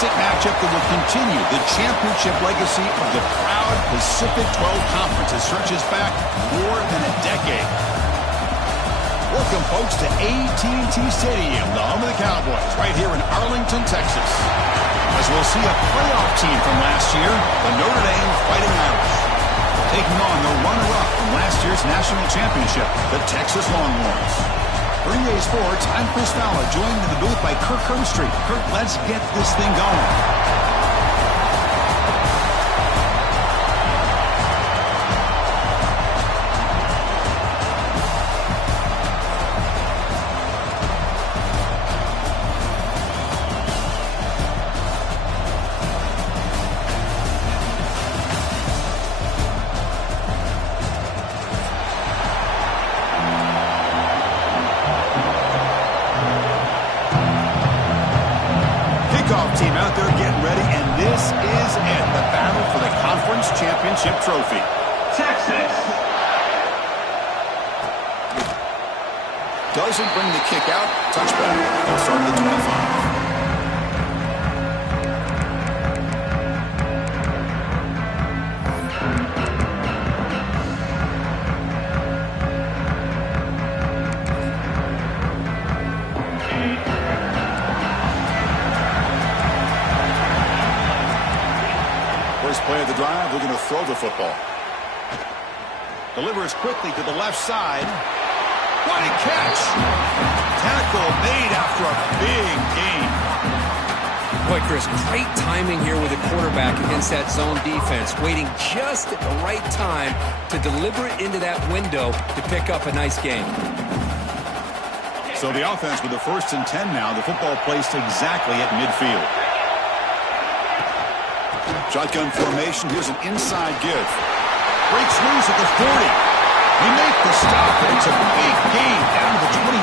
classic matchup that will continue the championship legacy of the proud Pacific 12 Conference. It stretches back more than a decade. Welcome, folks, to AT&T Stadium, the home of the Cowboys, right here in Arlington, Texas. As we'll see a playoff team from last year, the Notre Dame Fighting Irish, taking on the runner-up from last year's national championship, the Texas Longhorns. For EA Sports, I'm Chris Fowler, joined in the booth by Kirk Herbstreit. Kirk, let's get this thing going. Team out there getting ready, and this is it, the battle for the conference championship trophy. Texas doesn't bring the kick out. Touchback. They'll start at the 25. First play of the drive, they're going to throw the football. Delivers quickly to the left side. What a catch! Tackle made after a big gain. Boy, Chris, great timing here with the quarterback against that zone defense, waiting just at the right time to deliver it into that window to pick up a nice gain. So the offense with the 1st and 10 now, the football placed exactly at midfield. Shotgun formation. Here's an inside give. Breaks loose at the 40. We make the stop, and it's a big gain down to the 29.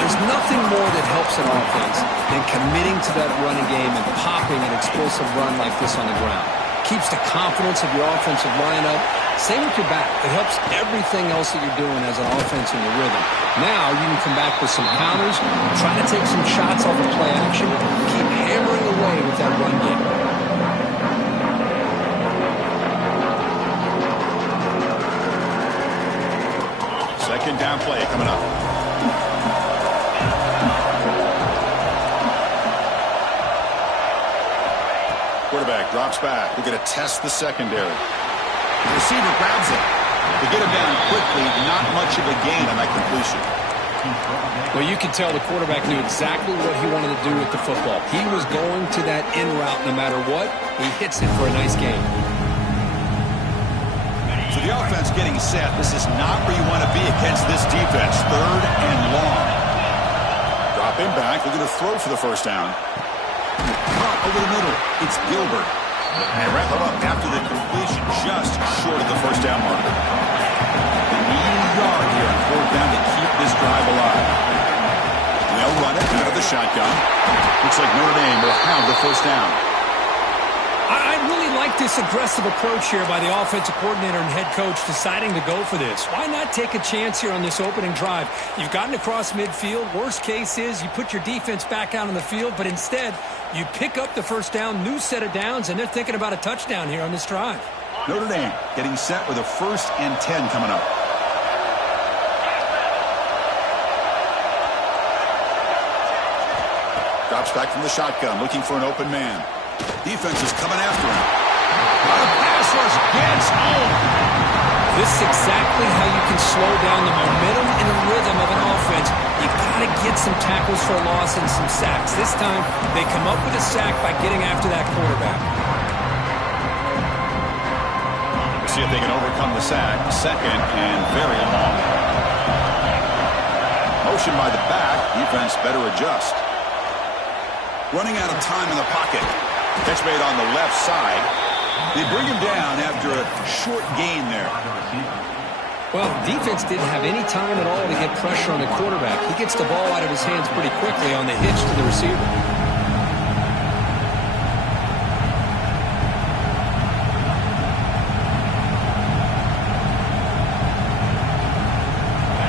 There's nothing more that helps an offense than committing to that running game and popping an explosive run like this on the ground. Keeps the confidence of your offensive lineup. Same with your back. It helps everything else that you're doing as an offense in your rhythm. Now you can come back with some counters, try to take some shots off of play action, keep hammering away with that run game. Second down play coming up. Quarterback drops back. We're going to test the secondary. The receiver grabs it. To get him down quickly, not much of a gain on that completion. Well, you can tell the quarterback knew exactly what he wanted to do with the football. He was going to that in route no matter what. He hits it for a nice gain. So the offense getting set. This is not where you want to be against this defense. 3rd and long. Drop him back. They're going to throw for the first down. Caught over the middle. It's Gilbert. And wrap him up after the completion, just short of the first down marker. They need a yard here on 4th down to keep this drive alive. They'll run it out of the shotgun. Looks like Notre Dame will have the first down. I really like this aggressive approach here by the offensive coordinator and head coach deciding to go for this. Why not take a chance here on this opening drive? You've gotten across midfield. Worst case is you put your defense back out on the field, but instead you pick up the first down, new set of downs, and they're thinking about a touchdown here on this drive. Notre Dame getting set with a 1st and 10 coming up. Drops back from the shotgun, looking for an open man. Defense is coming after him. The pass rush gets home. This is exactly how you can slow down the momentum and the rhythm of an offense. You got to get some tackles for a loss and some sacks. This time, they come up with a sack by getting after that quarterback. We'll see if they can overcome the sack. 2nd and very long. Motion by the back. Defense better adjust. Running out of time in the pocket. Catch made on the left side. They bring him down after a short gain there. Well, defense didn't have any time at all to get pressure on the quarterback. He gets the ball out of his hands pretty quickly on the hitch to the receiver.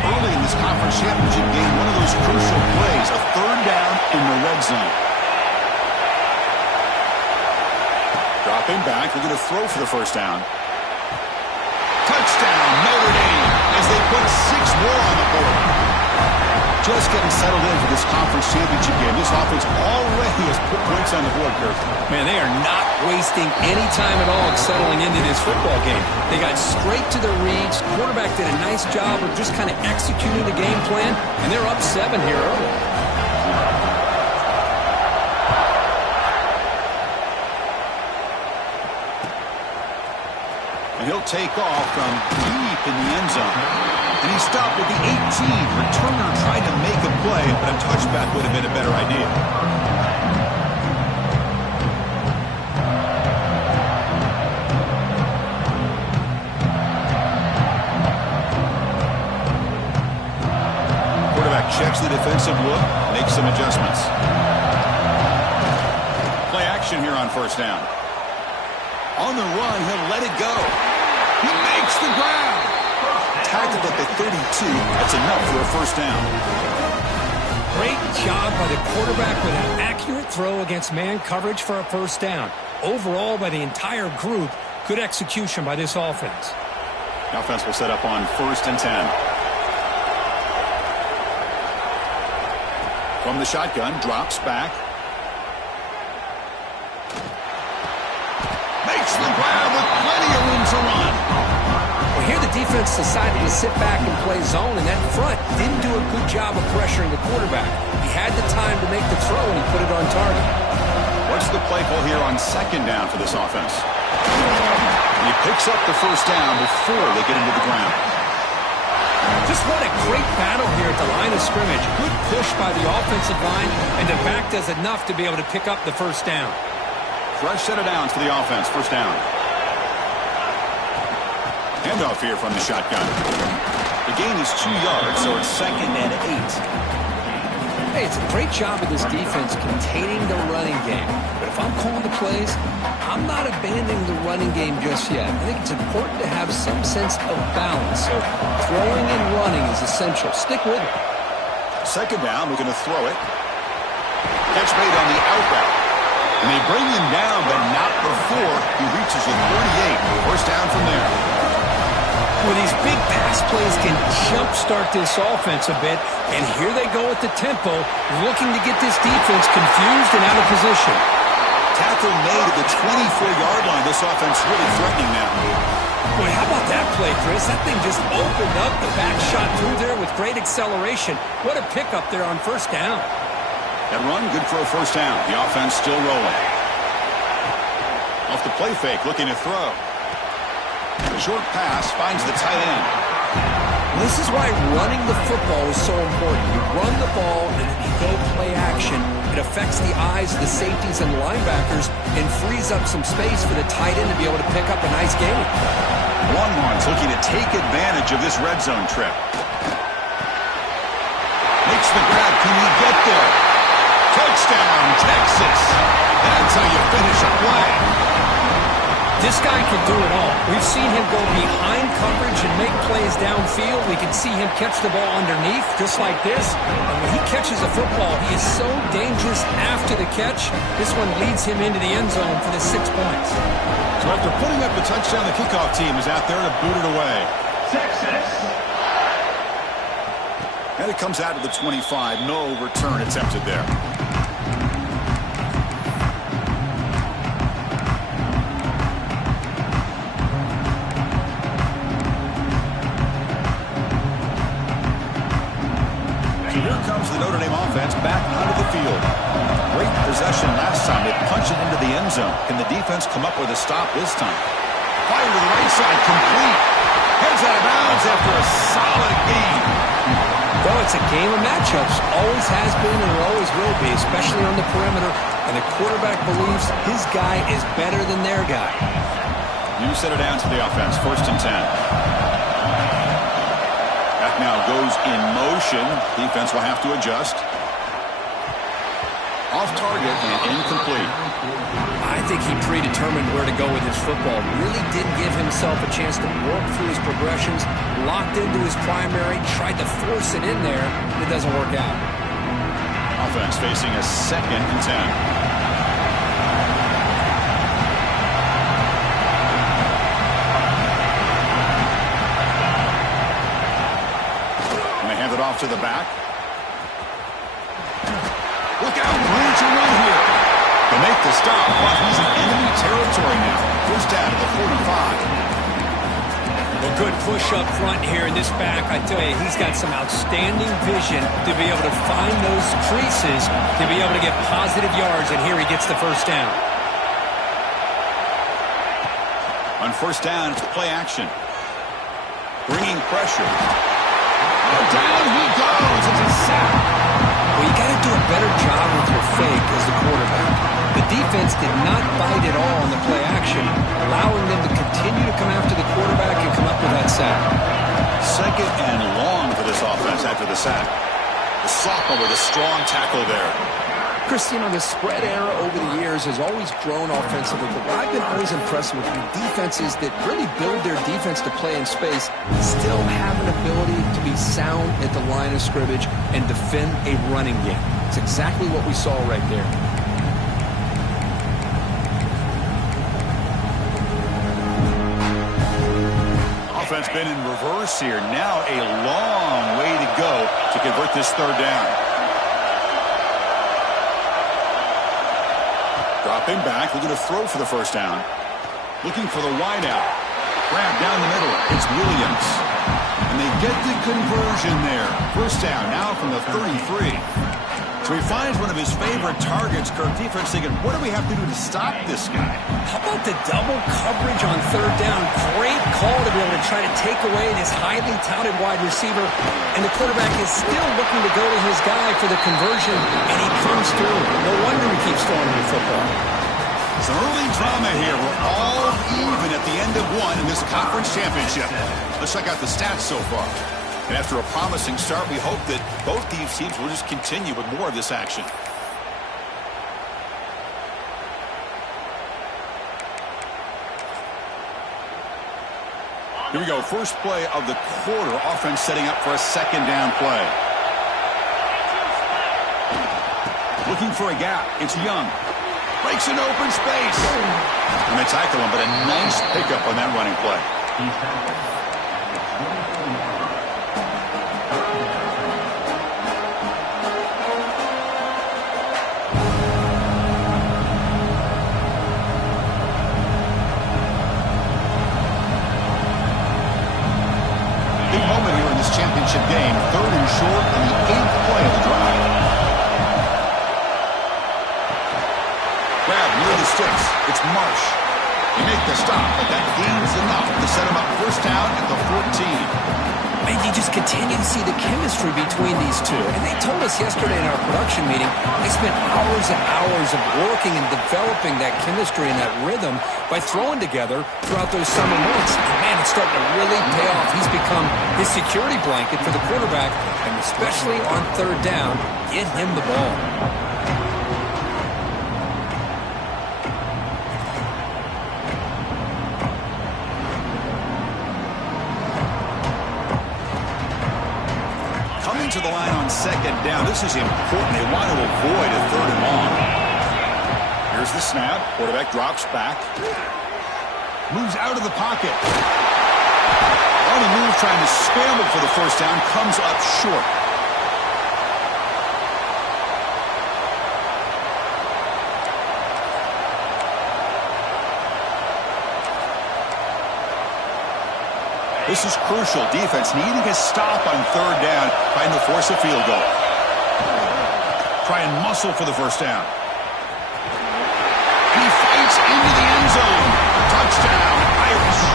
Early in this conference championship game, one of those crucial plays, a 3rd down in the red zone. Dropping back, they're going to throw for the first down. Touchdown, Notre Dame, as they put 6 more on the board. Just getting settled in for this conference championship game. This offense already has put points on the board, Kirk. Man, they are not wasting any time at all settling into this football game. They got straight to their reads. Quarterback did a nice job of just kind of executing the game plan, and they're up 7 here early. And he'll take off from deep in the end zone. And he stopped at the 18. Returner tried to make a play, but a touchback would have been a better idea. Quarterback checks the defensive look, makes some adjustments. Play action here on first down. On the run, he'll let it go. He makes the grab. Tackled at the 32. That's enough for a first down. Great job by the quarterback with an accurate throw against man coverage for a first down. Overall, by the entire group, good execution by this offense. The offense will set up on 1st and 10. From the shotgun, drops back. Makes the grab with plenty of room to run. Well, here the defense decided to sit back and play zone, and that front didn't do a good job of pressuring the quarterback. He had the time to make the throw, and he put it on target. What's the play call here on 2nd down for this offense? And he picks up the first down before they get into the ground. Just what a great battle here at the line of scrimmage. Good push by the offensive line, and the back does enough to be able to pick up the first down. Fresh set of downs for the offense. First down. Handoff here from the shotgun. The gain is 2 yards, so it's 2nd and 8. Hey, it's a great job of this defense containing the running game. But if I'm calling the plays, I'm not abandoning the running game just yet. I think it's important to have some sense of balance. So throwing and running is essential. Stick with it. 2nd down, we're going to throw it. Catch made on the out route. And they bring him down, but not before he reaches the 38. First down from there. Well, these big pass plays can jumpstart this offense a bit, and here they go at the tempo, looking to get this defense confused and out of position. Tackle made at the 24-yard line. This offense really threatening now. Boy, how about that play, Chris? That thing just opened up. The back shot through there with great acceleration. What a pickup there on first down. That run, good for a first down. The offense still rolling. Off the play fake, looking to throw. The short pass finds the tight end. This is why running the football is so important. You run the ball and then you go play action. It affects the eyes of the safeties and linebackers and frees up some space for the tight end to be able to pick up a nice gain. Longhorns looking to take advantage of this red zone trip. Makes the grab. Can he get there? Touchdown, Texas. That's how you finish a play. This guy can do it all. We've seen him go behind coverage and make plays downfield. We can see him catch the ball underneath, just like this. And when he catches a football, he is so dangerous after the catch. This one leads him into the end zone for the 6 points. So after putting up the touchdown, the kickoff team is out there to boot it away. Texas. And it comes out to the 25. No return attempted there. The Notre Dame offense back onto the field. Great possession last time. They punched it into the end zone. Can the defense come up with a stop this time? Fire to the right side, complete. Heads out of bounds after a solid gain. Well, it's a game of matchups. Always has been and always will be, especially on the perimeter. And the quarterback believes his guy is better than their guy. New set of downs for the offense. 1st and 10. Now goes in motion. Defense will have to adjust. Off target and incomplete. I think he predetermined where to go with his football. Really didn't give himself a chance to work through his progressions. Locked into his primary. Tried to force it in there. But it doesn't work out. Offense facing a 2nd and 10. off to the back. Look out, room to run here. To make the stop, but he's in enemy territory now. First down at the 45. A good push up front here in this back. I tell you, he's got some outstanding vision to be able to find those creases, to be able to get positive yards, and here he gets the first down. On first down, it's play action. Bringing pressure. Down he goes. It's a sack. Well, you got to do a better job with your fake as the quarterback. The defense did not bite at all on the play action, allowing them to continue to come after the quarterback and come up with that sack. Second and long for this offense after the sack. The sophomore with a strong tackle there. Chris, you know, the spread era over the years has always grown offensively, but what I've been always impressed with defenses that really build their defense to play in space still have an ability to be sound at the line of scrimmage and defend a running game. It's exactly what we saw right there. Offense been in reverse here. Now a long way to go to convert this third down. Dropping back, looking to throw for the first down. Looking for the wide out. Grab down the middle. It's Williams. And they get the conversion there. First down now from the 33. So he finds one of his favorite targets. Kirk defense thinking, what do we have to do to stop this guy? How about the double coverage on third down? Great call to be able to try to take away this highly touted wide receiver. And the quarterback is still looking to go to his guy for the conversion, and he comes through. No wonder he keeps throwing the football. Some early drama here. We're all even at the end of one in this conference championship. Let's check out the stats so far. And after a promising start, we hope that both these teams will just continue with more of this action. Here we go. First play of the quarter. Offense setting up for a second down play. Looking for a gap. It's Young. Breaks an open space. And they tackle him, but a nice pickup on that running play. Championship game, third and short, and the 8th play of the drive. Grab near the sticks. It's Marsh. They make the stop, but that gains enough to set him up first down at the 14. And you just continue to see the chemistry between these two. And they told us yesterday in our production meeting, they spent hours and hours of working and developing that chemistry and that rhythm by throwing together throughout those summer months. And man, it's starting to really pay off. He's become his security blanket for the quarterback, and especially on third down, get him the ball. To the line on second down. This is important. They want to avoid a third and long. Here's the snap. Quarterback drops back. Moves out of the pocket. On the move, trying to scramble for the first down. Comes up short. This is crucial. Defense needing a stop on third down, trying to force a field goal. Try and muscle for the first down. He fights into the end zone. Touchdown, Irish.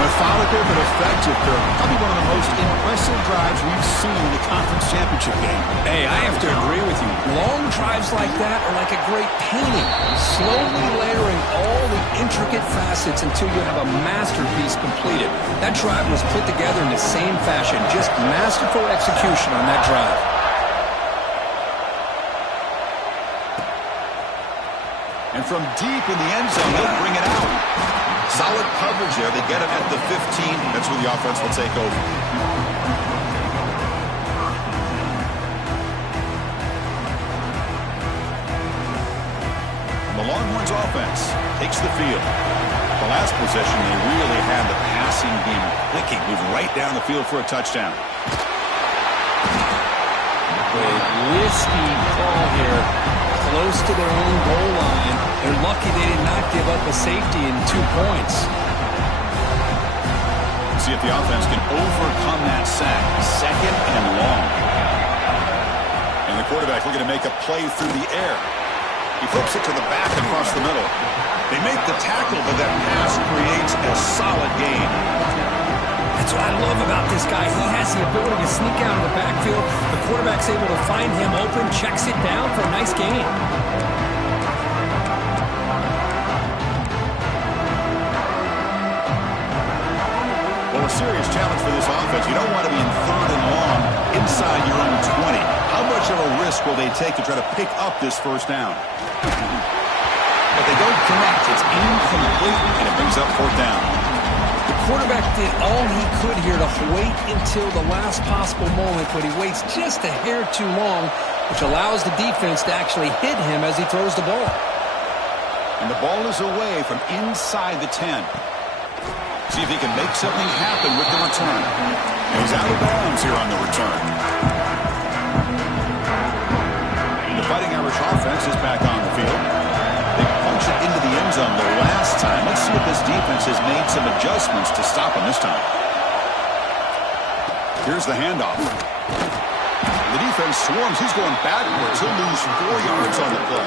Methodical but effective, Kirk. Probably one of the most impressive drives we've seen in the conference championship game. Hey, I have to agree with you. Long drives like that are like a great painting. Slowly layering all the intricate facets until you have a masterpiece completed. That drive was put together in the same fashion. Just masterful execution on that drive. And from deep in the end zone, they'll bring it out. Solid coverage there. They get him at the 15. That's where the offense will take over. And the Longhorns offense takes the field. The last possession, they really had the passing game clicking, moving right down the field for a touchdown. risky call here. Close to their own goal line. They're lucky they did not give up a safety in 2 points. See if the offense can overcome that sack. 2nd and long. And the quarterback looking to make a play through the air. He flips it to the back across the middle. They make the tackle, but that pass creates a solid gain. That's what I love about this guy. He has the ability to sneak out of the backfield. The quarterback's able to find him open, checks it down for a nice gain. Well, a serious challenge for this offense. You don't want to be in 3rd and long inside your own 20. How much of a risk will they take to try to pick up this first down? But they don't connect. It's incomplete, and it brings up 4th down. The quarterback did all he could here to wait until the last possible moment, but he waits just a hair too long, which allows the defense to actually hit him as he throws the ball. And the ball is away from inside the 10. See if he can make something happen with the return. And he's out of bounds here on the return. The Fighting Irish offense is back on the field. They punched it into the end zone the last time. Let's see if this defense has made some adjustments to stop him this time. Here's the handoff. The defense swarms. He's going backwards. He'll lose 4 yards on the play.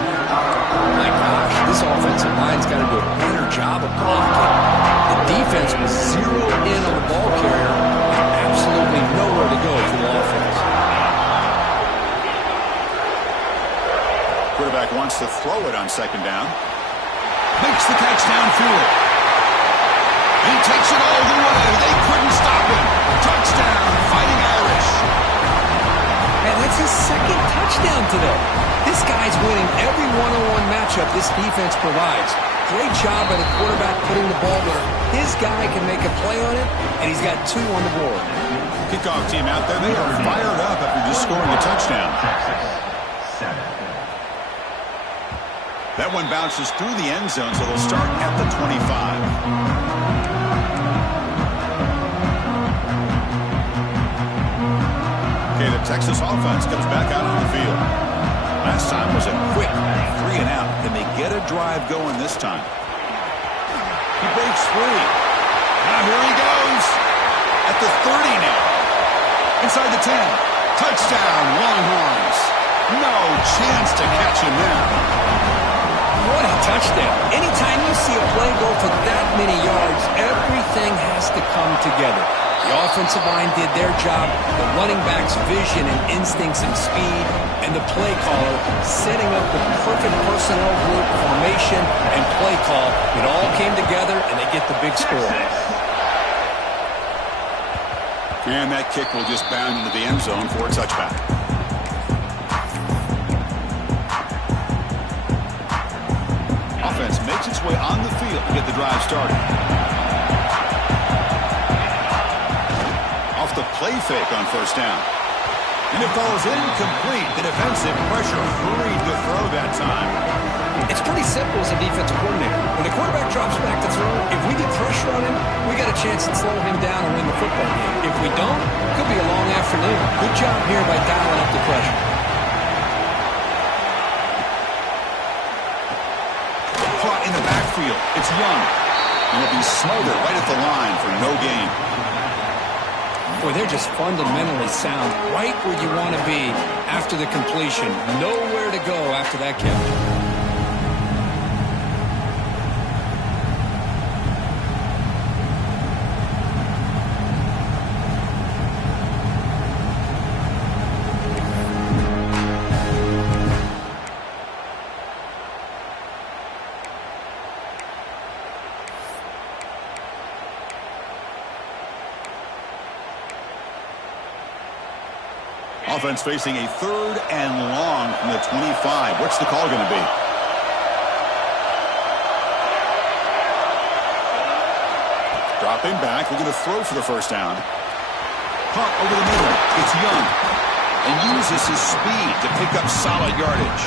My gosh, this offensive line's got to do a better job of blocking. The defense was zeroed in on the ball carrier and absolutely nowhere to go for the offense. Quarterback wants to throw it on 2nd down. Makes the catch downfield. He takes it all the way. They couldn't stop him. Touchdown, Fighting Irish. Man, that's his 2nd touchdown today. This guy's winning every one-on-one matchup this defense provides. Great job by the quarterback putting the ball where his guy can make a play on it, and he's got 2 on the board. Kickoff team out there. They are fired up after just scoring a touchdown. That one bounces through the end zone, so they'll start at the 25. Okay, the Texas offense comes back out on the field. Last time was a quick 3 and out. Can they get a drive going this time? He breaks free. Now here he goes. At the 30 now. Inside the 10. Touchdown, Longhorns. No chance to catch him there. What a touchdown. Anytime you see a play go for that many yards, everything has to come together. The offensive line did their job, the running back's vision and instincts and speed, and the play caller setting up the perfect personnel group, formation, and play call. It all came together, and they get the big score. And that kick will just bound into the end zone for a touchback. Offense makes its way on the field to get the drive started. Off the play fake on 1st down. And it falls incomplete. The defensive pressure hurried to throw that time. It's pretty simple as a defensive coordinator. When the quarterback drops back to throw, if we get pressure on him, we got a chance to slow him down and win the football game. If we don't, it could be a long afternoon. Good job here by dialing up the pressure. Caught in the backfield. It's Young. And it'll be smothered right at the line for no gain. Boy, they're just fundamentally sound right where you want to be after the completion. Nowhere to go after that catch. Offense facing a 3rd and long from the 25. What's the call going to be? Dropping back. We're going to throw for the 1st down. Caught over the middle. It's Young. And uses his speed to pick up solid yardage.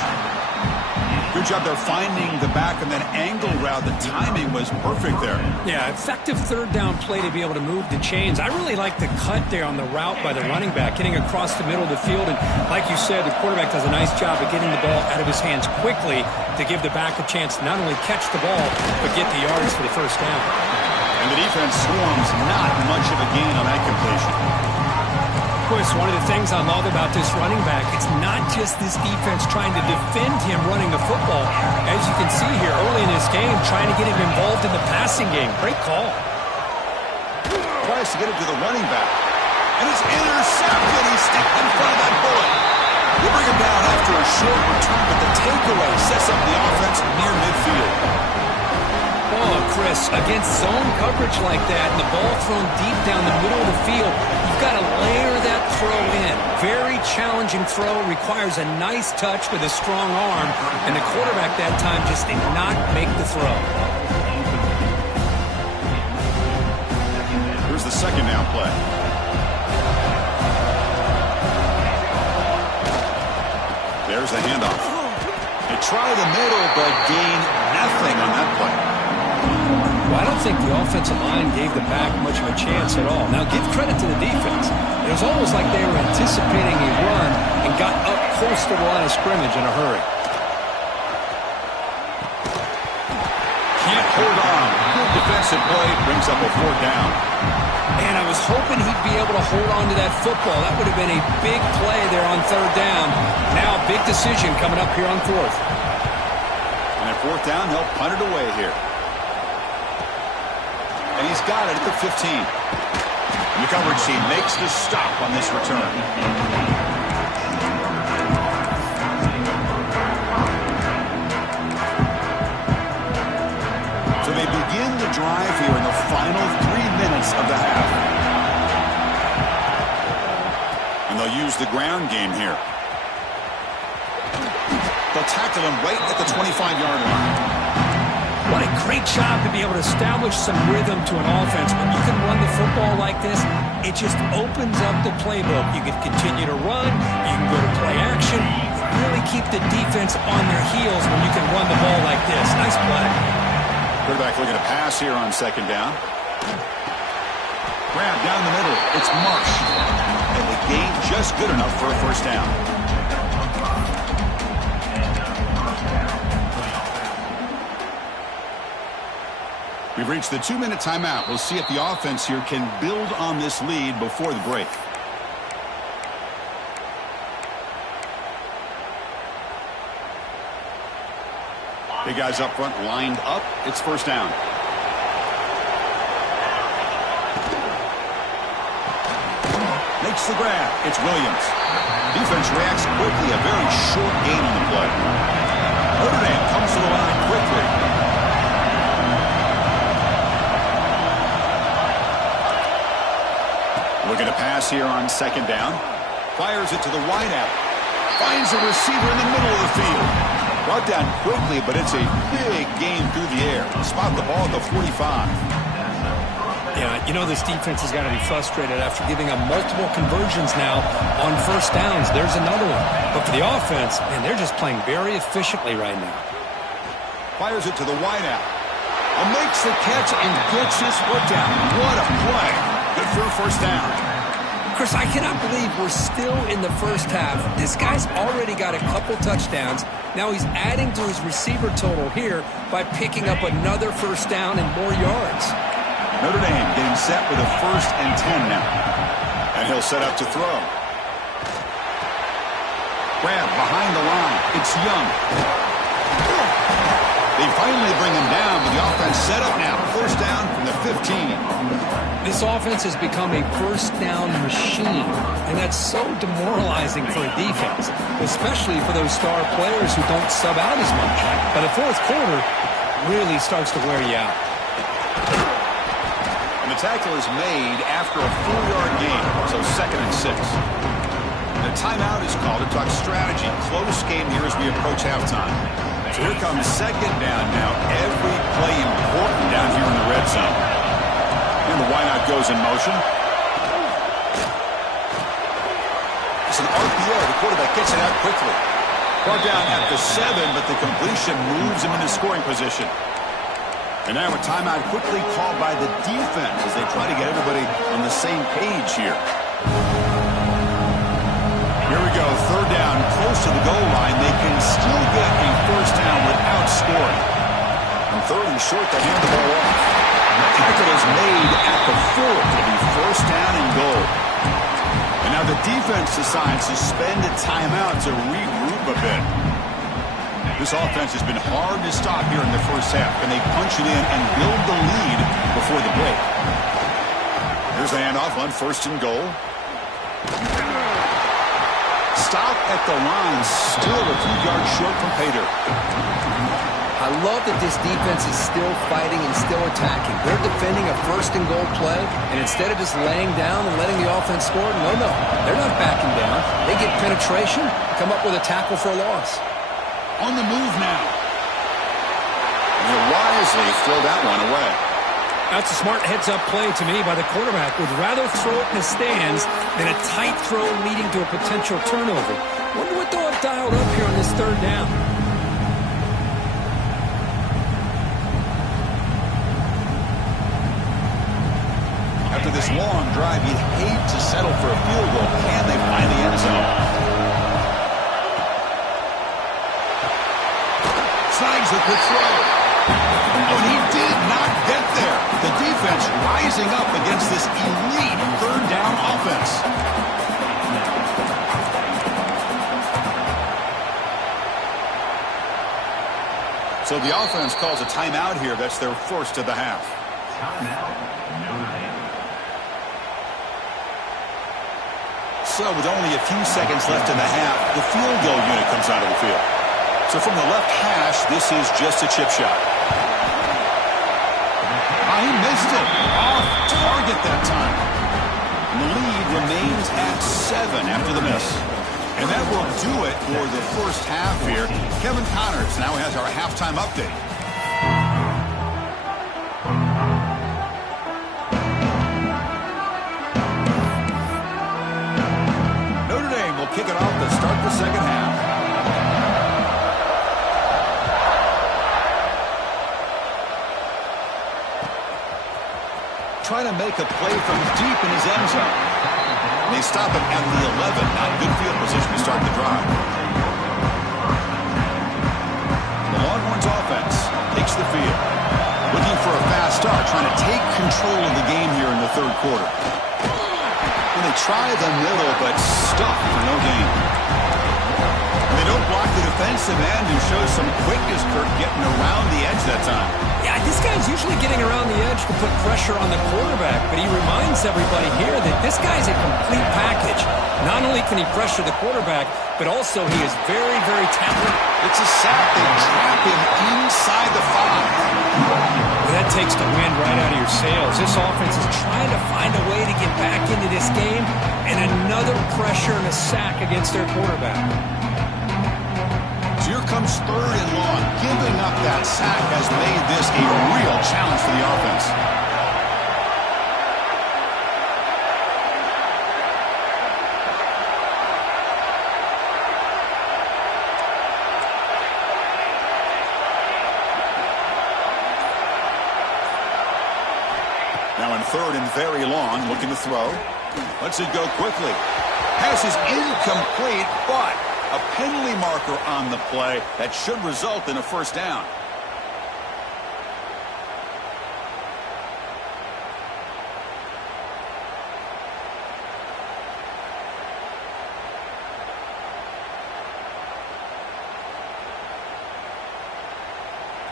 Good job there finding the back and then angle route. The timing was perfect there. Yeah, effective third down play to be able to move the chains. I really like the cut there on the route by the running back, getting across the middle of the field. And like you said, the quarterback does a nice job of getting the ball out of his hands quickly to give the back a chance to not only catch the ball, but get the yards for the first down. And the defense swarms, not much of a gain on that completion. Chris, one of the things I love about this running back, it's not just this defense trying to defend him running the football. As you can see here early in this game, trying to get him involved in the passing game. Great call. Tries to get it to the running back. And it's intercepted. He stepped in front of that bullet. They bring him down after a short return, but the takeaway sets up the offense near midfield. Oh, Chris, against zone coverage like that, and the ball thrown deep down the middle of the field, you've got to layer that throw in. Very challenging throw, requires a nice touch with a strong arm, and the quarterback that time just did not make the throw. Here's the second down play. There's the handoff. They try the middle, but gain nothing on that play. Well, I don't think the offensive line gave the back much of a chance at all. Now, give credit to the defense. It was almost like they were anticipating a run and got up close to the line of scrimmage in a hurry. Can't hold on. Good defensive play brings up a fourth down. And I was hoping he'd be able to hold on to that football. That would have been a big play there on third down. Now, big decision coming up here on fourth. And at fourth down, he'll punt it away here. And he's got it at the 15. And the coverage team makes the stop on this return. So they begin the drive here in the final 3 minutes of the half. And they'll use the ground game here. They'll tackle him right at the 25-yard line. What a great job to be able to establish some rhythm to an offense. When you can run the football like this, it just opens up the playbook. You can continue to run. You can go to play action. Really keep the defense on their heels when you can run the ball like this. Nice play. Quarterback looking to pass here on second down. Grab down the middle. It's Marsh. And the gain just good enough for a first down. We've reached the 2-minute timeout. We'll see if the offense here can build on this lead before the break. Big guys up front lined up. It's first down. Makes the grab. It's Williams. Defense reacts quickly. A very short gain on the play. Notre Dame comes to the line quickly. Looking to pass here on second down. Fires it to the wideout. Finds a receiver in the middle of the field. Brought down quickly, but it's a big gain through the air. Spot the ball at the 45. Yeah, you know this defense has got to be frustrated after giving up multiple conversions now on first downs. There's another one. But for the offense, man, they're just playing very efficiently right now. Fires it to the wideout. Makes the catch and gets his foot down. What a play. Good for a first down. Chris, I cannot believe we're still in the first half. This guy's already got a couple touchdowns. Now he's adding to his receiver total here by picking up another first down and more yards. Notre Dame getting set with a 1st and 10 now. And he'll set up to throw. Grab behind the line. It's Young. They finally bring him down, but the offense set up now. First down from the 15. This offense has become a first down machine, and that's so demoralizing for a defense, especially for those star players who don't sub out as much. By the fourth quarter, really starts to wear you out. And the tackle is made after a 4-yard gain, so 2nd and 6. The timeout is called to talk strategy. Close game here as we approach halftime. So here comes second down now. Every play important down here in the red zone. And the wideout goes in motion. It's an RPO. The quarterback gets it out quickly. Brought down at the 7, but the completion moves him into scoring position. And now a timeout quickly called by the defense as they try to get everybody on the same page here. Here we go, third down, close to the goal line. They can still get a first down without scoring. On third and short, they hand the ball off. The tackle is made at the 4. It'll be first down and goal. And now the defense decides to spend a timeout to regroup a bit. This offense has been hard to stop here in the first half. Can they punch it in and build the lead before the break? Here's the handoff on first and goal. Stop at the line, still a few yards short from pay dirt. I love that this defense is still fighting and still attacking. They're defending a first and goal play, and instead of just laying down and letting the offense score, no, they're not backing down. They get penetration, come up with a tackle for a loss. On the move now. And they wisely throw that one away. That's a smart heads-up play to me by the quarterback. Would rather throw it in the stands than a tight throw leading to a potential turnover. Wonder what they'll have dialed up here on this third down. After this long drive, you'd hate to settle for a field goal. Can they find the end zone? Slides with the throw. Oh, and he did not get there. The defense rising up against this elite third down offense. So the offense calls a timeout here. That's their first of the half. Timeout, Notre. So with only a few seconds left in the half, the field goal unit comes out of the field. So from the left hash, this is just a chip shot. He missed it. Off target that time. And the lead remains at 7 after the miss. And that will do it for the first half here. Kevin Connors now has our halftime update. Notre Dame will kick it off to start the second half. Trying to make a play from deep in his end zone. And they stop him at the 11. Not good field position to start the drive. The Longhorns offense takes the field. Looking for a fast start, trying to take control of the game here in the third quarter. And they try the middle, but stuck for no gain. And they don't block the defensive end, who shows some quickness, Kirk, getting around the edge that time. Yeah, this guy's usually getting around the edge to put pressure on the quarterback, but he reminds everybody here that this guy's a complete package. Not only can he pressure the quarterback, but also he is very, very talented. It's a sack. They trap him inside the 5. Well, that takes the wind right out of your sails. This offense is trying to find a way to get back into this game, and another pressure and a sack against their quarterback. Here comes third and long. Giving up that sack has made this a real challenge for the offense. Now in third and very long, looking to throw. Lets it go quickly. Pass is incomplete, but a penalty marker on the play that should result in a first down.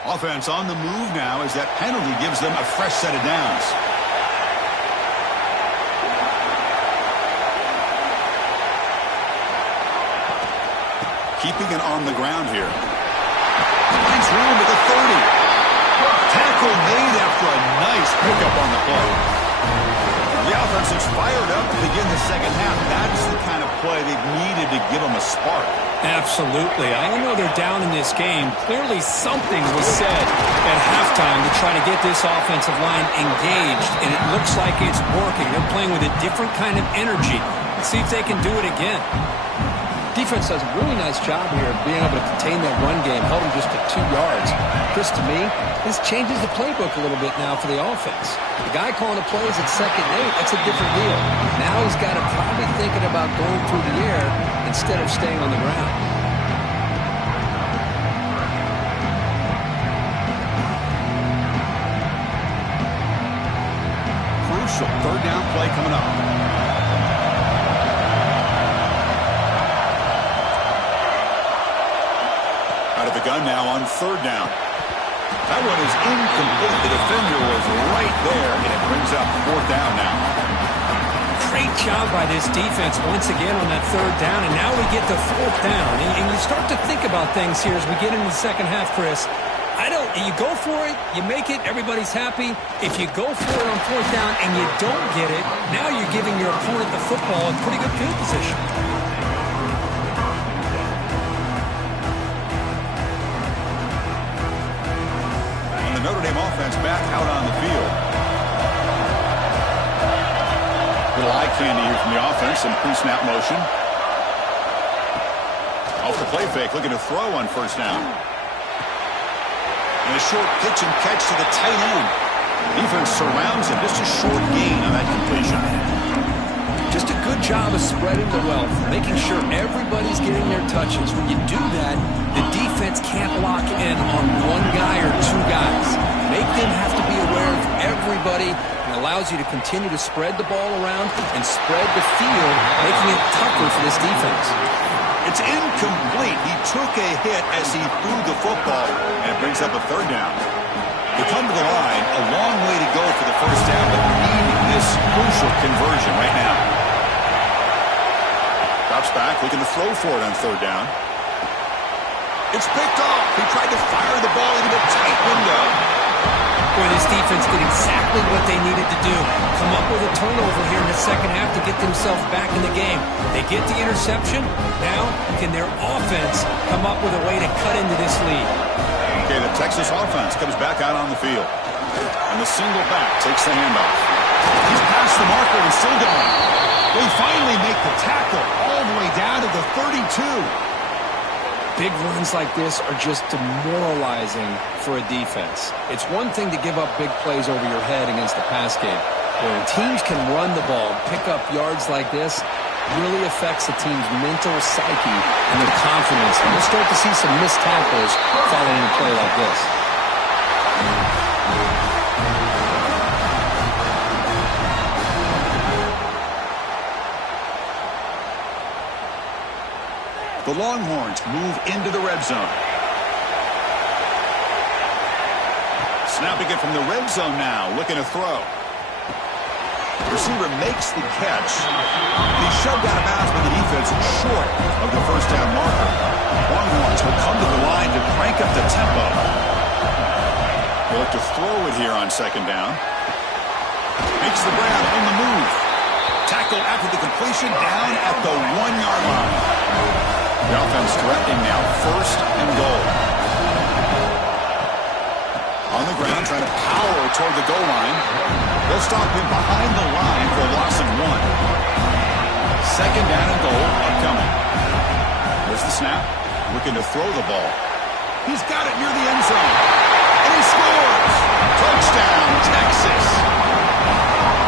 Offense on the move now as that penalty gives them a fresh set of downs. Keeping it on the ground here. Finds room at the 30. Tackle made after a nice pickup on the play. The offense is fired up to begin the second half. That's the kind of play they've needed to give them a spark. Absolutely. I know they're down in this game. Clearly something was said at halftime to try to get this offensive line engaged, and it looks like it's working. They're playing with a different kind of energy. Let's see if they can do it again. Defense does a really nice job here of being able to contain that run game, held him just to 2 yards. Chris, to me, this changes the playbook a little bit now for the offense. The guy calling the plays at 2nd and 8, that's a different deal. Now he's got to probably thinking about going through the air instead of staying on the ground. Crucial 3rd down play coming up. Out of the gun now on 3rd down. That one is incomplete. The defender was right there, and it brings up 4th down now. Great job by this defense once again on that 3rd down, and now we get to 4th down. And you start to think about things here as we get into the second half, Chris. You go for it, you make it, everybody's happy. If you go for it on 4th down and you don't get it, now you're giving your opponent the football in pretty good field position. And the Notre Dame offense back out on the field. Little eye candy here from the offense in pre-snap motion. Off the play fake, looking to throw on 1st down. And a short pitch and catch to the tight end. Defense surrounds him. Just a short gain on that completion. Just a good job of spreading the wealth, making sure everybody's getting their touches. When you do that, the defense can't lock in on 1 guy or 2 guys. Make them have to be aware of everybody, and allows you to continue to spread the ball around and spread the field, making it tougher for this defense. It's incomplete. He took a hit as he threw the football, and it brings up a 3rd down. They come to the line, a long way to go for the 1st down, but need this crucial conversion right now. Drops back, looking to throw for it on 3rd down. It's picked off. He tried to fire the ball into the tight window. Boy, this defense did exactly what they needed to do. Come up with a turnover here in the second half to get themselves back in the game. They get the interception. Now, can their offense come up with a way to cut into this lead? Okay, the Texas offense comes back out on the field. And the single back takes the handoff. He's past the marker and still going. They finally make the tackle all the way down to the 32. Big runs like this are just demoralizing for a defense. It's one thing to give up big plays over your head against the pass game. When teams can run the ball, pick up yards like this, really affects the team's mental psyche and their confidence. And we'll start to see some missed tackles following a play like this. The Longhorns move into the red zone. Snapping it from the red zone now, looking to throw. Receiver makes the catch. And he's shoved out of bounds by the defense short of the 1st down marker. Longhorns will come to the line to crank up the tempo. They look to throw it here on 2nd down. Makes the grab on the move. Tackled after the completion down at the 1-yard line. The offense threatening now, 1st and goal. On the ground, trying to power toward the goal line. They'll stop him behind the line for a loss of 1. 2nd down and goal upcoming. There's the snap, looking to throw the ball. He's got it near the end zone. And he scores! Touchdown, Texas!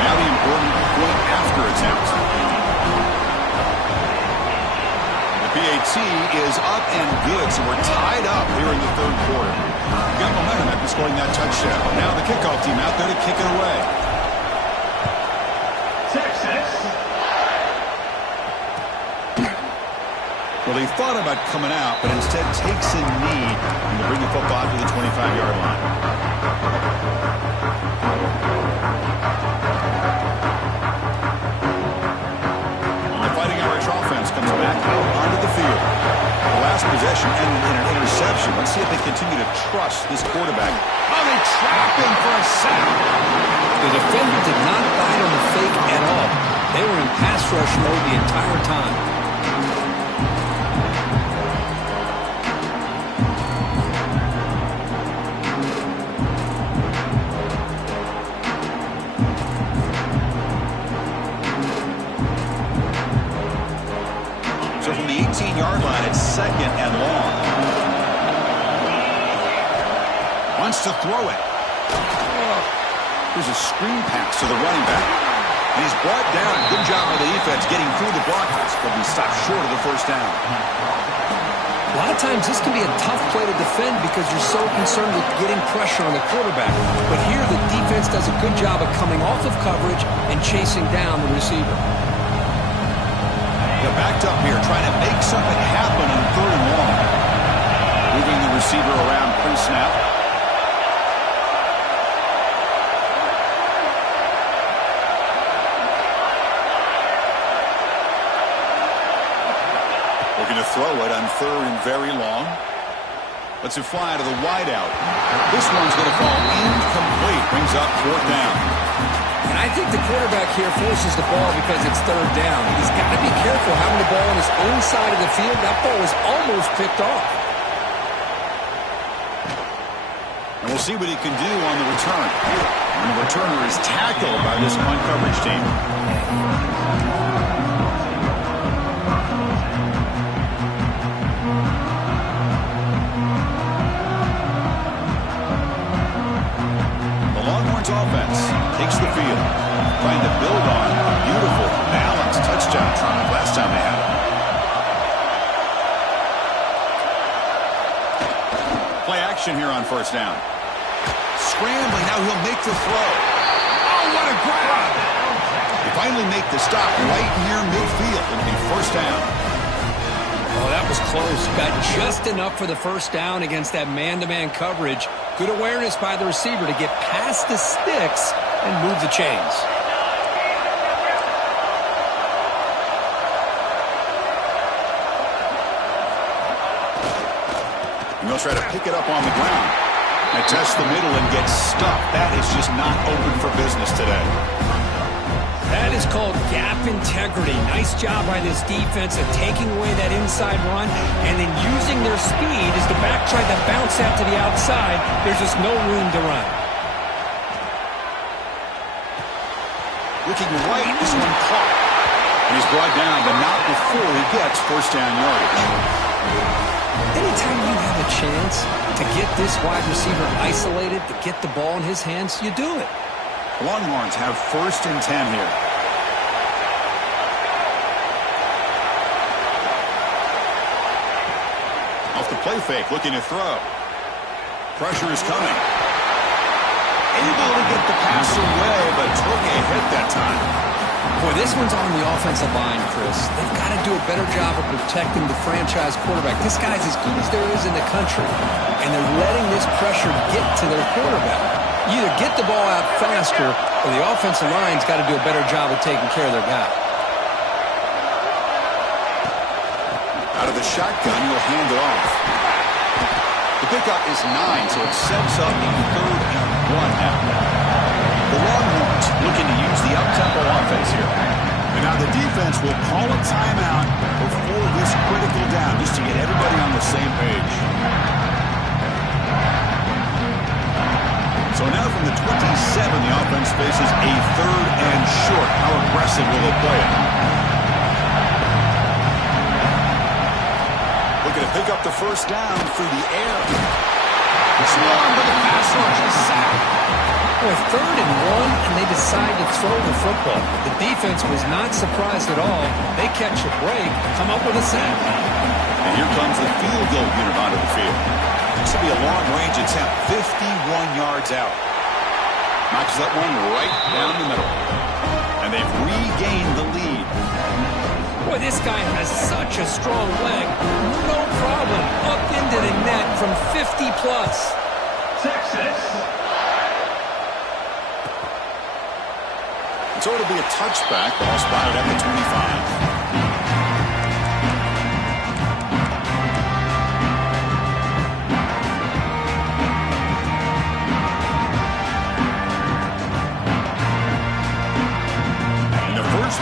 Now the important point after attempt. PAC is up and good, so we're tied up here in the 3rd quarter. We got momentum after scoring that touchdown. Now the kickoff team out there to kick it away. Texas. Well, they thought about coming out, but instead takes a knee and to bring the football to the 25-yard line. The Fighting Irish offense comes back out onto the field. The last possession ended in an interception. Let's see if they continue to trust this quarterback. Oh, they trap him for a sack. The defender did not bite on the fake at all. They were in pass rush mode the entire time. to throw it. Here's a screen pass to the running back. And he's brought down. Good job by the defense getting through the blockers, but he stopped short of the first down. A lot of times this can be a tough play to defend because you're so concerned with getting pressure on the quarterback. But here the defense does a good job of coming off of coverage and chasing down the receiver. They're backed up here trying to make something happen on 3rd and long. Moving the receiver around pre-snap. Looking to throw it on 3rd and very long. Lets it fly to the wideout. This one's going to fall incomplete. Brings up 4th down. And I think the quarterback here forces the ball because it's 3rd down. He's got to be careful having the ball on his own side of the field. That ball was almost picked off. And we'll see what he can do on the return. And the returner is tackled by this punt coverage team. Offense takes the field, trying to build on a beautiful, balanced touchdown drive last time they had it. Play action here on 1st down. Scrambling, now he'll make the throw. Oh, what a grab! They finally make the stop right near midfield. It'll be 1st down. Oh, that was close. Got just enough for the 1st down against that man-to-man coverage. Good awareness by the receiver to get past the sticks and move the chains. And they'll try to pick it up on the ground. They test the middle and get stuck. That is just not open for business today. That is called gap integrity. Nice job by this defense of taking away that inside run and then using their speed as the back tried to bounce out to the outside. There's just no room to run. Looking right, this one caught. And he's brought down, but not before he gets 1st down yardage. Anytime you have a chance to get this wide receiver isolated, to get the ball in his hands, you do it. Longhorns have 1st and 10 here. Off the play fake, looking to throw. Pressure is coming. Able to get the pass away, but took a hit that time. Boy, this one's on the offensive line, Chris. They've got to do a better job of protecting the franchise quarterback. This guy's as good as there is in the country, and they're letting this pressure get to their quarterback. You either get the ball out faster, or the offensive line's got to do a better job of taking care of their guy. Out of the shotgun, he'll hand it off. The pickup is 9, so it sets up a 3rd and 1 now. The Longhorns looking to use the up-tempo offense here. And now the defense will call a timeout before this critical down, just to get everybody on the same page. So now from the 27, the offense faces a 3rd and short. How aggressive will they play it? Looking to pick up the 1st down through the air. Swarm to the pass rush, a sack. Well, 3rd and 1, and they decide to throw the football. The defense was not surprised at all. They catch a break, come up with a sack. And here comes the field goal unit onto the field. This will be a long-range attempt, 51 yards out. Knocks that one right down the middle. And they've regained the lead. Boy, this guy has such a strong leg. No problem. Up into the net from 50-plus. Texas. So it'll be a touchback, ball spotted at the 25.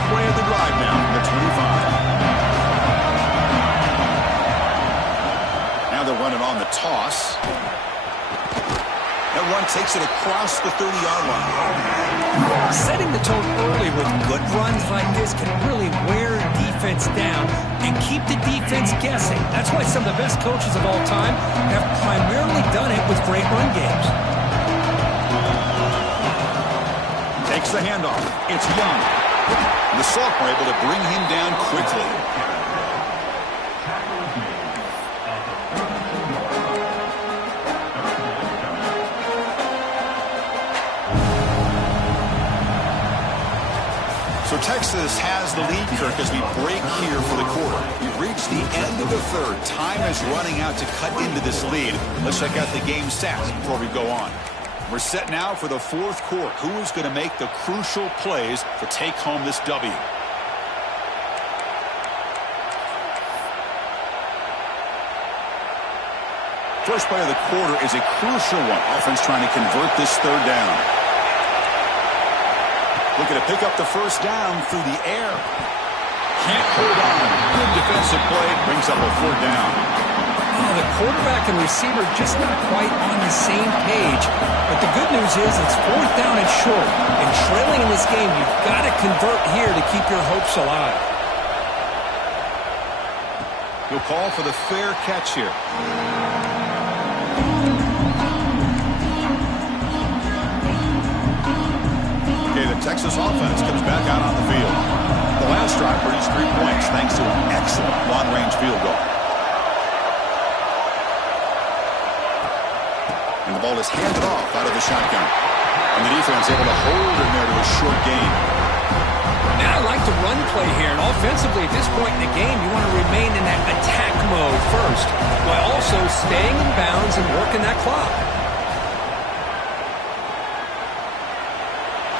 Play of the drive now from the 25. Now they're running on the toss. That run takes it across the 30-yard line. Setting the tone early with good runs like this can really wear defense down and keep the defense guessing. That's why some of the best coaches of all time have primarily done it with great run games. Takes the handoff. It's Young. The sophomore able to bring him down quickly. So Texas has the lead, Kirk, as we break here for the quarter. We've reached the end of the third. Time is running out to cut into this lead. Let's check out the game stats before we go on. We're set now for the fourth quarter. Who is going to make the crucial plays to take home this W? First play of the quarter is a crucial one. Offense trying to convert this third down. Looking to pick up the first down through the air. Can't hold on. Good defensive play. Brings up a fourth down. Oh, the quarterback and receiver just not quite on the same page. But the good news is it's fourth down and short. And trailing in this game, you've got to convert here to keep your hopes alive. He'll call for the fair catch here. The Texas offense comes back out on the field. The last drive produced 3 points thanks to an excellent long-range field goal. And the ball is handed off out of the shotgun. And the defense able to hold him there to a short gain. Now I like the run play here. And offensively at this point in the game, you want to remain in that attack mode first, while also staying in bounds and working that clock.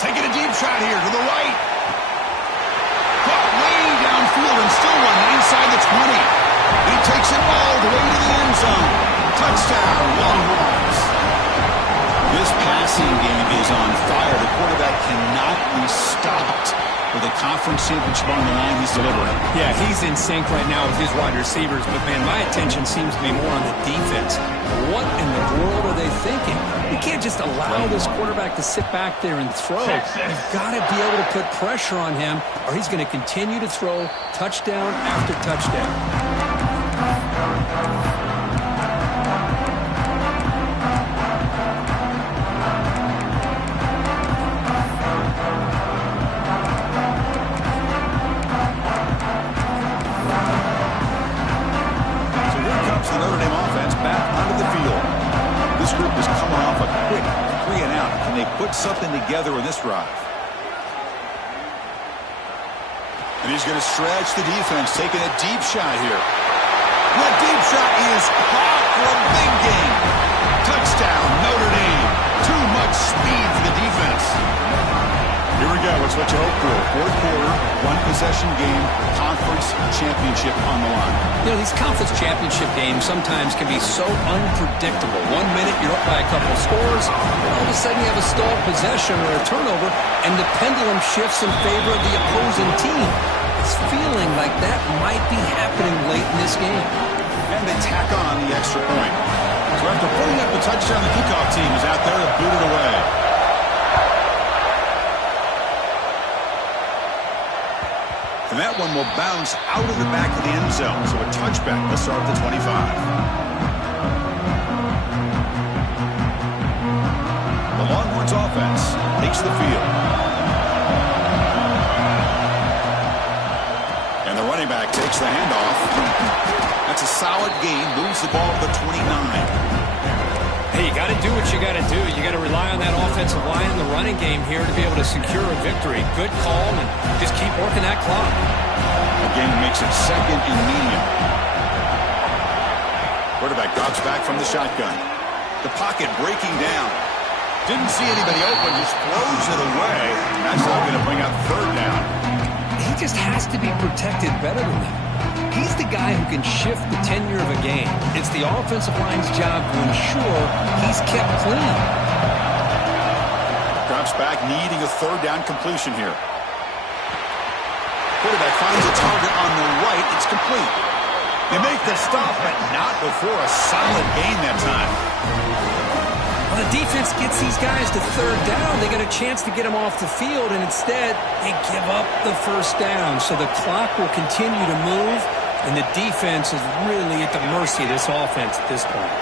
Taking a deep shot here to the right. Caught way downfield and still running inside the 20. He takes it all the way to the end zone. Touchdown, Longhorns. This passing game is on fire. The quarterback cannot be stopped. With a conference championship on the line, he's delivering. Yeah, he's in sync right now with his wide receivers. But, man, my attention seems to be more on the defense. What in the world are they thinking? You can't just allow this quarterback to sit back there and throw. You've got to be able to put pressure on him, or he's going to continue to throw touchdown after touchdown. The Notre Dame offense back onto the field. This group is coming off a quick 3 and out. Can they put something together in this drive? And he's going to stretch the defense, taking a deep shot here. That deep shot is caught for a big gain. Touchdown, Notre Dame. Too much speed for the defense. Here we go. It's what you hope for. Fourth quarter, one-possession game, conference championship on the line. You know, these conference championship games sometimes can be so unpredictable. 1 minute you're up by a couple of scores, and all of a sudden you have a stalled possession or a turnover, and the pendulum shifts in favor of the opposing team. It's feeling like that might be happening late in this game. And they tack on the extra point. So after putting up the touchdown, the kickoff team is out there to boot it away. And that one will bounce out of the back of the end zone. So a touchback. Let's start at the 25. The Longhorns offense takes the field. And the running back takes the handoff. That's a solid gain. Moves the ball to the 29. Hey, you got to do what you got to do. You got to rely on that offensive line in the running game here to be able to secure a victory. Good call, and just keep working that clock. Again, makes it second and medium. Quarterback drops back from the shotgun. The pocket breaking down. Didn't see anybody open, just throws it away. That's not going to bring up third down. He just has to be protected better than that. He's the guy who can shift the tenure of a game. It's the offensive line's job to ensure he's kept clean. Drops back, needing a third down completion here. Quarterback finds a target on the right. It's complete. They make the stop, but not before a solid gain that time. Well, the defense gets these guys to third down. They get a chance to get them off the field, and instead they give up the first down. So the clock will continue to move, and the defense is really at the mercy of this offense at this point.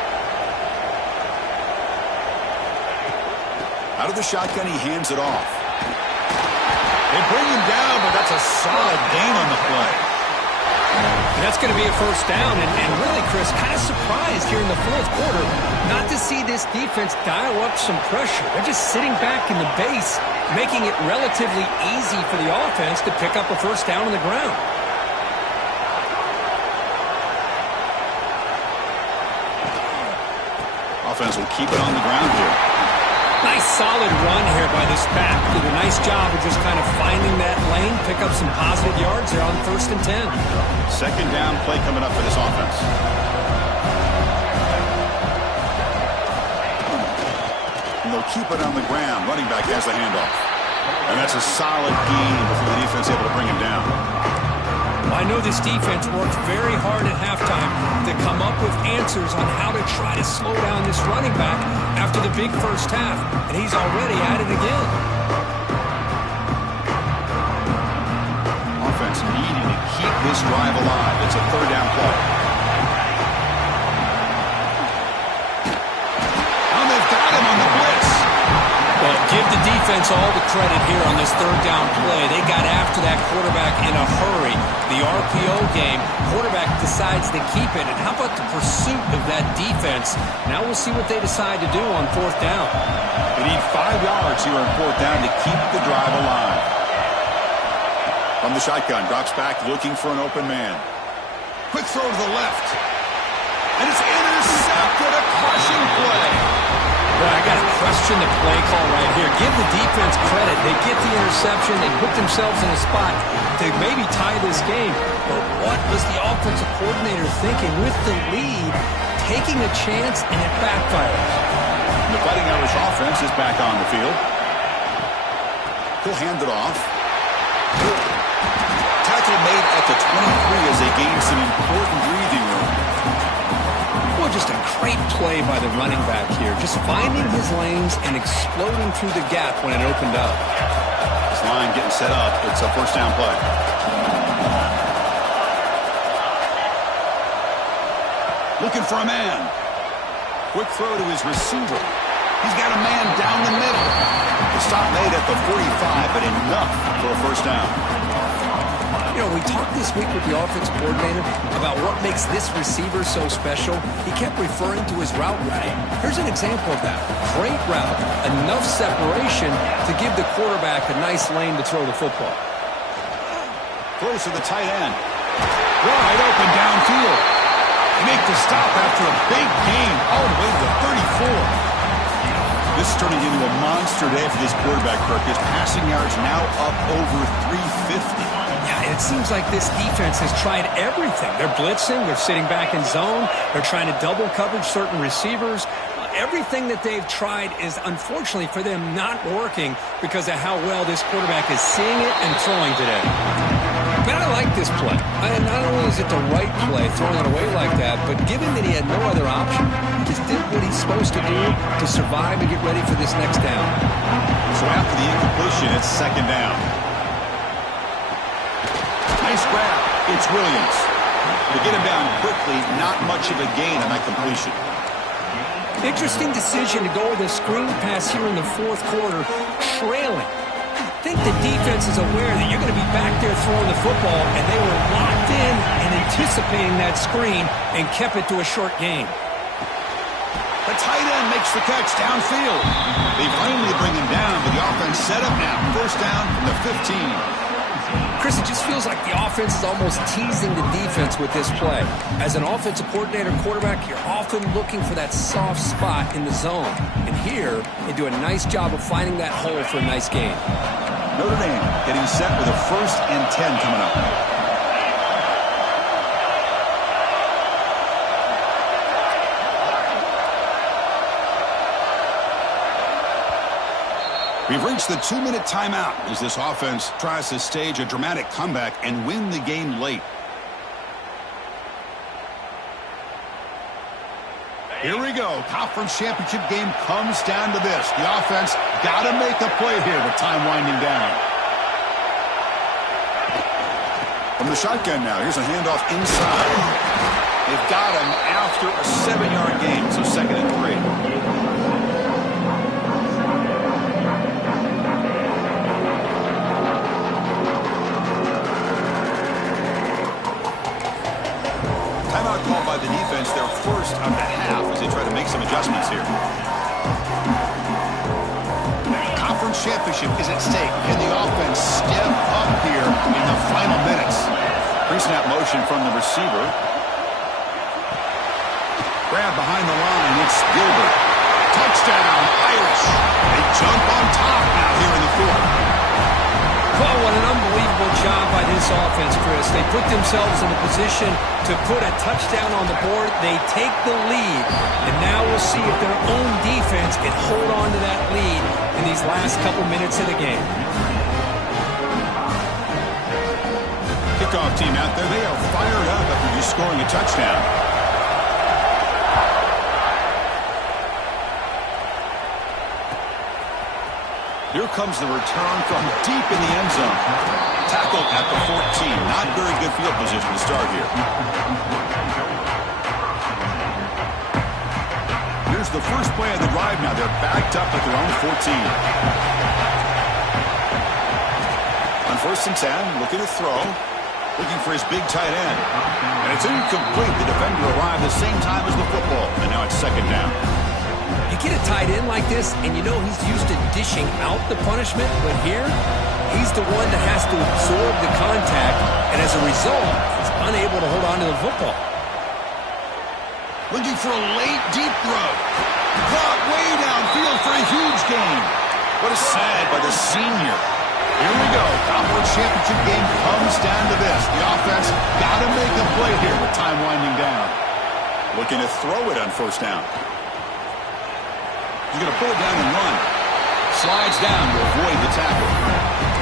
Out of the shotgun, he hands it off. They bring him down, but that's a solid gain on the play. And that's going to be a first down, and really, Chris, kind of surprised here in the fourth quarter not to see this defense dial up some pressure. They're just sitting back in the base, making it relatively easy for the offense to pick up a first down on the ground. Offense will keep it on the ground here. Nice solid run here by this PAC. Did a nice job of just kind of finding that lane, pick up some positive yards there on 1st and 10. Second down play coming up for this offense. And they'll keep it on the ground. Running back has the handoff. And that's a solid gain before the defense able to bring him down. I know this defense worked very hard at halftime to come up with answers on how to try to slow down this running back after the big first half, and he's already at it again. Offense needing to keep this drive alive. It's a third down play. Oh, they've got him on the blitz. Well, give the defense all the credit here on this third down play. They got after that quarterback in a hurry. The RPO game, quarterback decides to keep it. And how about the pursuit of that defense? Now we'll see what they decide to do on fourth down. They need 5 yards here on fourth down to keep the drive alive. From the shotgun, drops back looking for an open man. Quick throw to the left. And it's intercepted, a crushing play. Well, I got to question the play call right here. Give the defense credit. They get the interception. They put themselves in a spot to maybe tie this game. But what was the offensive coordinator thinking with the lead, taking a chance, and it backfires? The Fighting Irish offense is back on the field. He'll hand it off. Tackle made at the 23 as they gain some important breathing room. Well, just a great play by the running back here. Just finding his lanes and exploding through the gap when it opened up. This line getting set up. It's a first down play. Looking for a man. Quick throw to his receiver. He's got a man down the middle. The stop made at the 45, but enough for a first down. You know, we talked this week with the offensive coordinator about what makes this receiver so special. He kept referring to his route running. Here's an example of that. Great route, enough separation to give the quarterback a nice lane to throw the football. Throws to the tight end. Wide open downfield. Make the stop after a big gain all the way to the 34. This is turning into a monster day for this quarterback, Kirk. His passing yards now up over 350. Yeah, it seems like this defense has tried everything. They're blitzing. They're sitting back in zone. They're trying to double coverage certain receivers. Everything that they've tried is, unfortunately for them, not working because of how well this quarterback is seeing it and throwing today. But I like this play. And not only is it the right play, throwing it away like that, but given that he had no other option, he just did what he's supposed to do to survive and get ready for this next down. So after the incompletion, it's second down. Nice grab. It's Williams. To get him down quickly, not much of a gain on that completion. Interesting decision to go with a screen pass here in the fourth quarter, trailing. I think the defense is aware that you're going to be back there throwing the football, and they were locked in and anticipating that screen and kept it to a short gain. The tight end makes the catch downfield. They finally bring him down, but the offense set up now. First down from the 15. Chris, it just feels like the offense is almost teasing the defense with this play. As an offensive coordinator quarterback, you're often looking for that soft spot in the zone. And here, they do a nice job of finding that hole for a nice gain. Notre Dame getting set with a 1st and 10 coming up. We've reached the 2-minute timeout as this offense tries to stage a dramatic comeback and win the game late. Here we go. Conference championship game comes down to this. The offense got to make a play here with time winding down. From the shotgun now, here's a handoff inside. They've got him after a 7-yard gain, so 2nd and 3. Timeout called by the defense, their first of the half as they try to make some adjustments here. Conference championship is at stake. Can the offense step up here in the final minutes? Pre-snap motion from the receiver. Grab behind the line. It's Gilbert. Touchdown, Irish. They jump on top now here in the 4th. Well, what an unbelievable job by this offense, Chris. They put themselves in a position to put a touchdown on the board. They take the lead, and now we'll see if their own defense can hold on to that lead in these last couple minutes of the game. Kickoff team out there. They are fired up after just scoring a touchdown. Here comes the return from deep in the end zone. Tackled at the 14. Not very good field position to start here. Here's the first play of the drive now. They're backed up at their own 14. On 1st and 10, looking to throw. Looking for his big tight end. And it's incomplete. The defender arrived the same time as the football. And now it's 2nd down. You get a tight end like this, and you know he's used to dishing out the punishment, but here, he's the one that has to absorb the contact, and as a result, he's unable to hold on to the football. Looking for a late, deep throw. Caught way downfield for a huge gain. What a sag by the senior. Here we go. Conference championship game comes down to this. The offense got to make a play here with time winding down. Looking to throw it on 1st down. He's going to pull it down and run. Slides down to avoid the tackle.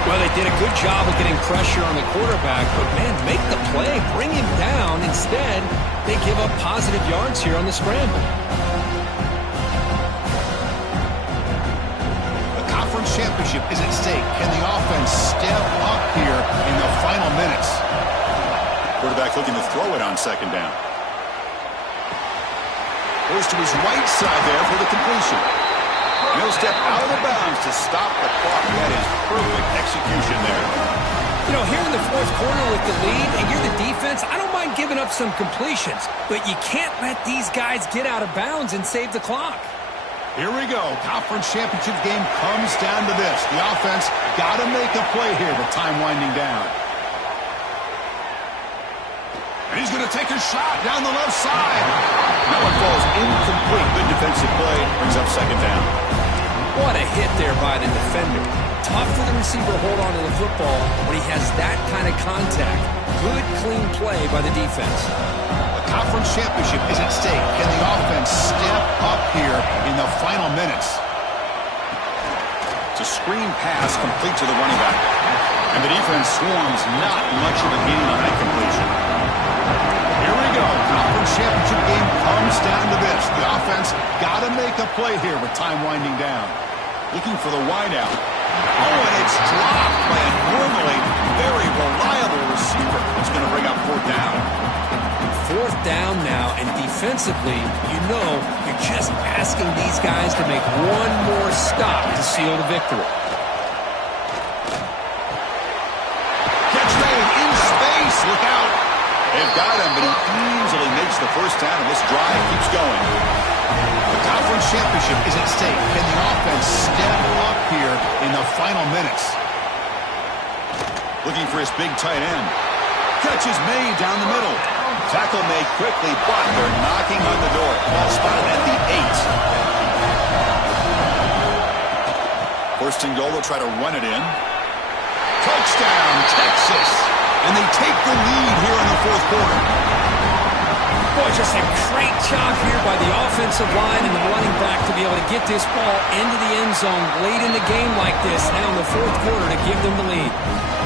Well, they did a good job of getting pressure on the quarterback, but, man, make the play, bring him down. Instead, they give up positive yards here on the scramble. The conference championship is at stake. Can the offense step up here in the final minutes? Quarterback looking to throw it on 2nd down. Goes to his right side there for the completion. And he'll step out of bounds to stop the clock. That is perfect execution there. You know, here in the 4th quarter with the lead, and you're the defense, I don't mind giving up some completions, but you can't let these guys get out of bounds and save the clock. Here we go. Conference championship game comes down to this. The offense got to make a play here with time winding down. And he's going to take a shot down the left side. That one falls incomplete. Good defensive play. Brings up 2nd down. What a hit there by the defender. Tough for the receiver to hold on to the football when he has that kind of contact. Good, clean play by the defense. The conference championship is at stake. Can the offense step up here in the final minutes? It's a screen pass complete to the running back. And the defense swarms not much of a gain on that completion. Here we go. Conference championship game comes down to this. The offense got to make a play here with time winding down. Looking for the wideout. Oh, and it's dropped by a normally very reliable receiver. It's going to bring up 4th down. 4th down now, and defensively, you know you're just asking these guys to make one more stop to seal the victory. Catch made in space. Look out. They've got him, but he easily makes the 1st down, and this drive keeps going. The conference championship is at stake. Can the offense step up here in the final minutes? Looking for his big tight end. Catch is made down the middle. Tackle made quickly, but they're knocking on the door. Ball spotted at the 8. 1st and goal, they'll try to run it in. Touchdown, Texas. And they take the lead here in the 4th quarter. Boy, just a great job here by the offensive line and the running back to be able to get this ball into the end zone late in the game like this, now in the 4th quarter to give them the lead.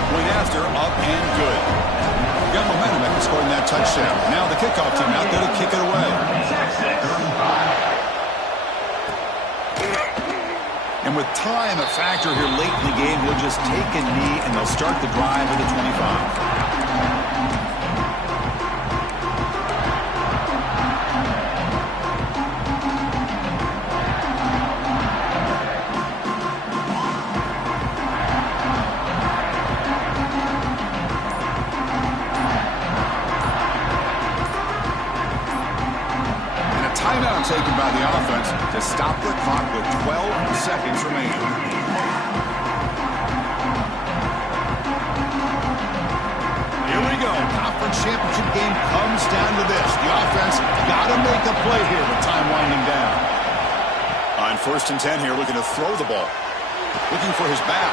Point after, up and good. Got momentum after scoring that touchdown. Now the kickoff team out there to kick it away. And with time a factor here late in the game, he'll just take a knee and they'll start the drive at the 25. Timeout taken by the offense to stop the clock with 12 seconds remaining. Here we go. Conference championship game comes down to this. The offense got to make a play here with time winding down. On 1st and 10 here, looking to throw the ball. Looking for his back.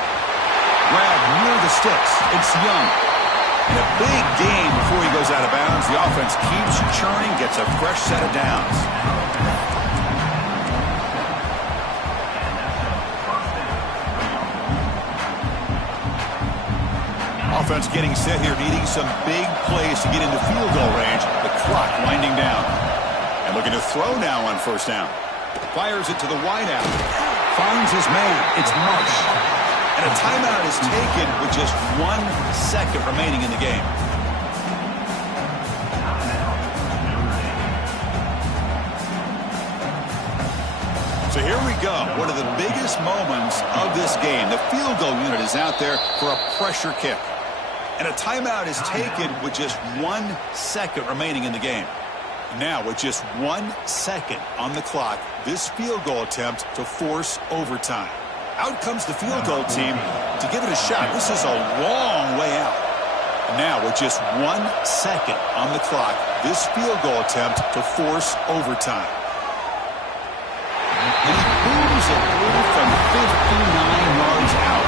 Grab near the sticks. It's Young. In a big game before he goes out of bounds, the offense keeps churning, gets a fresh set of downs. Offense getting set here, needing some big plays to get into field goal range. The clock winding down. And looking to throw now on 1st down. Fires it to the wideout. Finds his man. It's Marsh. And a timeout is taken with just 1 second remaining in the game. So here we go. One of the biggest moments of this game. The field goal unit is out there for a pressure kick. And a timeout is taken with just 1 second remaining in the game. Now, with just 1 second on the clock, this field goal attempt to force overtime. Out comes the field goal team to give it a shot. This is a long way out. Now, with just 1 second on the clock, this field goal attempt to force overtime. And he booms it through from 59 yards out.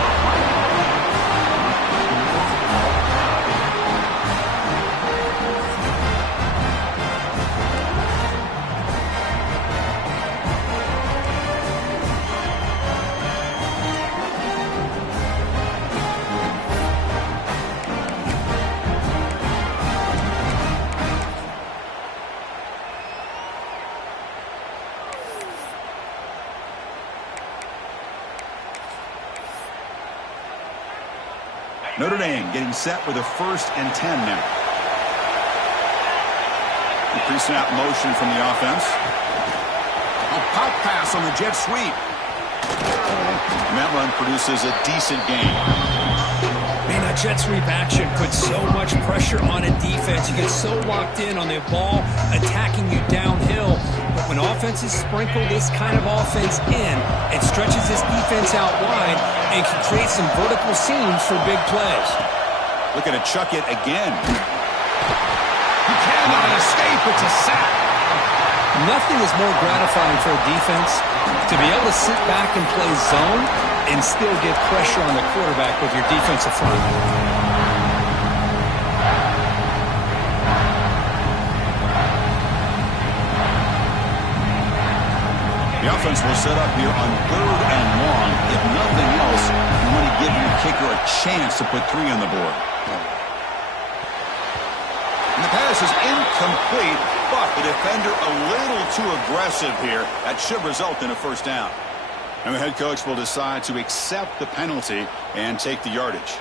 Notre Dame getting set with a 1st and 10 now. The pre-snap motion from the offense. A pop pass on the jet sweep. And that run produces a decent gain. Man, that jet sweep action puts so much pressure on a defense. You get so locked in on the ball attacking you downhill. But when offenses sprinkle this kind of offense in, it stretches this defense out wide and can create some vertical seams for big plays. Looking to chuck it again. He cannot escape. It's a sack. Nothing is more gratifying for a defense to be able to sit back and play zone and still get pressure on the quarterback with your defensive front. The offense will set up here on 3rd and long. If nothing else, you want to give your kicker a chance to put 3 on the board. And the pass is incomplete, but the defender a little too aggressive here. That should result in a 1st down. And the head coach will decide to accept the penalty and take the yardage.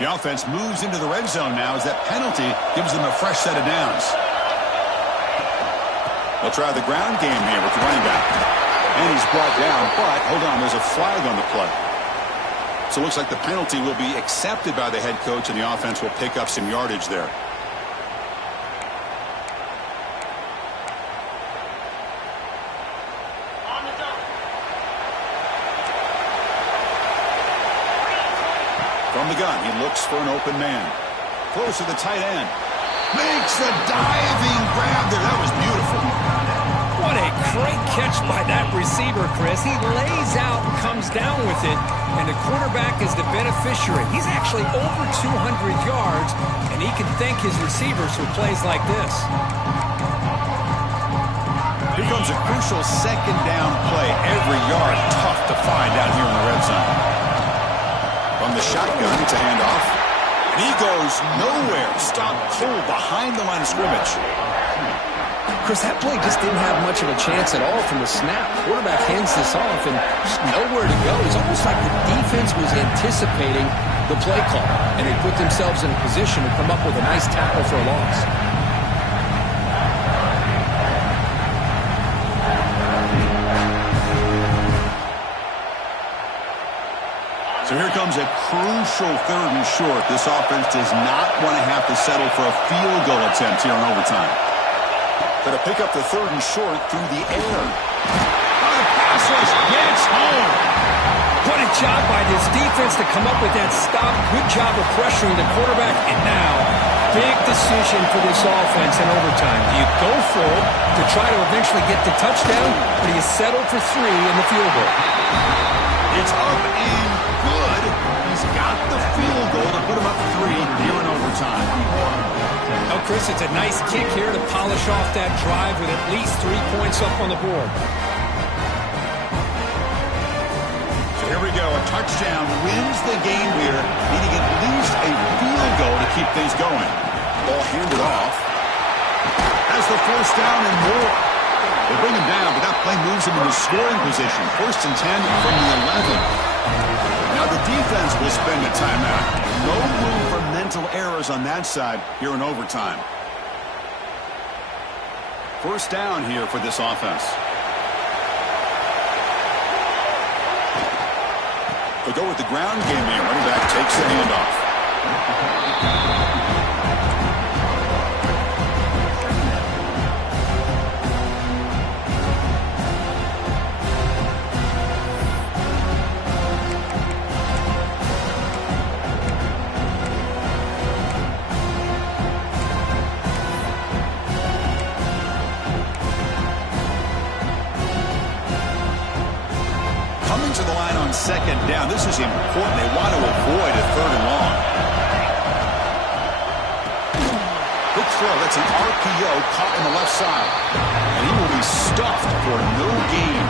The offense moves into the red zone now as that penalty gives them a fresh set of downs. They'll try the ground game here with the running back. And he's brought down, but hold on, there's a flag on the play. So it looks like the penalty will be accepted by the head coach and the offense will pick up some yardage there. From the gun, he looks for an open man. Close to the tight end. Makes the diving grab there. That was beautiful. What a great catch by that receiver, Chris. He lays out and comes down with it, and the quarterback is the beneficiary. He's actually over 200 yards, and he can thank his receivers for plays like this. Here comes a crucial 2nd down play. Every yard tough to find out here in the red zone. From the shotgun to hand off. And he goes nowhere. Stopped cold behind the line of scrimmage. Chris, that play just didn't have much of a chance at all from the snap. Quarterback hands this off and just nowhere to go. It's almost like the defense was anticipating the play call, and they put themselves in a position to come up with a nice tackle for a loss. So here comes a crucial 3rd and short. This offense does not want to have to settle for a field goal attempt here in overtime. Going to pick up the 3rd and short through the air. Oh, the pass rush gets home. What a job by this defense to come up with that stop. Good job of pressuring the quarterback. And now, big decision for this offense in overtime. Do you go for it to try to eventually get the touchdown, or do you settle for 3 in the field goal? It's up and good. He's got the field goal to put him up 3 here in overtime. Oh, Chris, it's a nice kick here to polish off that drive with at least 3 points up on the board. So here we go. A touchdown wins the game here, needing at least a field goal to keep things going. Ball handed off. Has the 1st down and more. They bring him down, but that play moves him into scoring position. 1st and 10 from the 11. Now the defense will spend a timeout. No room for mental errors on that side here in overtime. 1st down here for this offense. They'll go with the ground game here. Running back takes the handoff. To the line on 2nd down. This is important. They want to avoid a 3rd and long. Quick throw. That's an RPO caught on the left side. And he will be stuffed for no gain.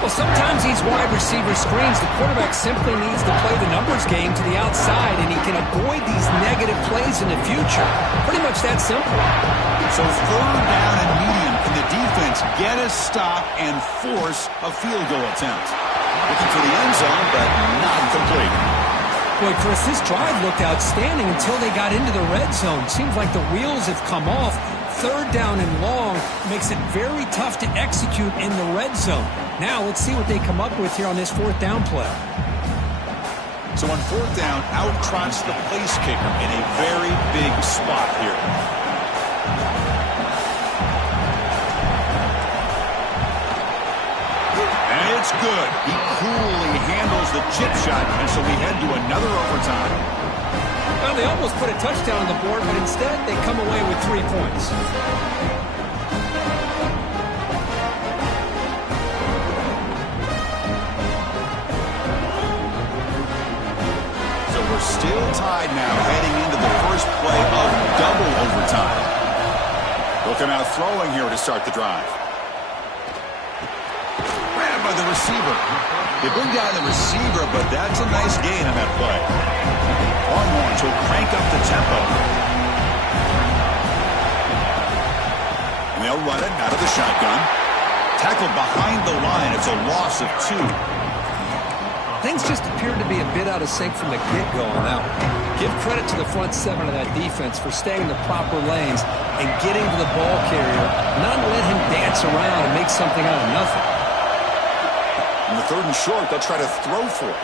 Well, sometimes these wide receiver screens, the quarterback simply needs to play the numbers game to the outside, and he can avoid these negative plays in the future. Pretty much that simple. So 3rd down and medium. Can the defense get a stop and force a field goal attempt? Looking for the end zone, but not complete. Boy, Chris, this drive looked outstanding until they got into the red zone. Seems like the wheels have come off. 3rd down and long makes it very tough to execute in the red zone. Now let's see what they come up with here on this 4th down play. So on 4th down, out trots the place kicker in a very big spot here. It's good. He coolly handles the chip shot, and so we head to another overtime. Well, they almost put a touchdown on the board, but instead they come away with 3 points. So we're still tied now, heading into the first play of double overtime. They'll come out throwing here to start the drive. By the receiver. They bring down the receiver, but that's a nice gain on that play. Longhorns will crank up the tempo. And they'll run it out of the shotgun. Tackled behind the line. It's a loss of 2. Things just appeared to be a bit out of sync from the get-go on that one. Give credit to the front 7 of that defense for staying in the proper lanes and getting to the ball carrier, not let him dance around and make something out of nothing. On the 3rd and short, they'll try to throw for it.